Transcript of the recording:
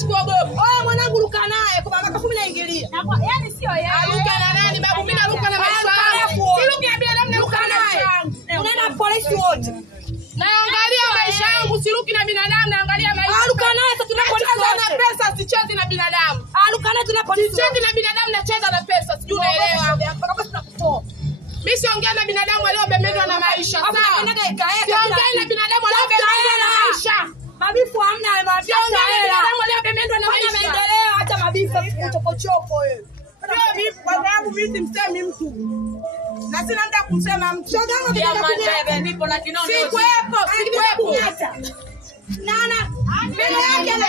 sikuogopa. Mwanangu ruka naye kwa makafu mimi naingilia. Yaani sio yeye. Ruka na nani babu mimi naruka na maisha yangu. Si ruka ya binadamu naruka naye. Unaenda polisi wote. Naangalia maisha yangu, si ruki na binadamu, naangalia maisha. Ruka naye sasa tuna polisi wote. Na pesa sichezi na binadamu. Ruka naye tuna polisi. Sichezi na binadamu, nacheza na pesa. Sijui unaelewa. Mimi siongea na binadamu aliobebendwa na maisha. Sawa. Siongea na binadamu aliobebendwa na maisha. Mabifu hamna mabifu. Siongea na binadamu aliobebendwa na maisha. Maendeleo hata mabifu chokochoko wewe. Sio bifu kwa sababu mimi simsemi mtu. Na sina nda kumsema mtu. Nipo na kinono. Sikuepo. Nana. Mbele yake na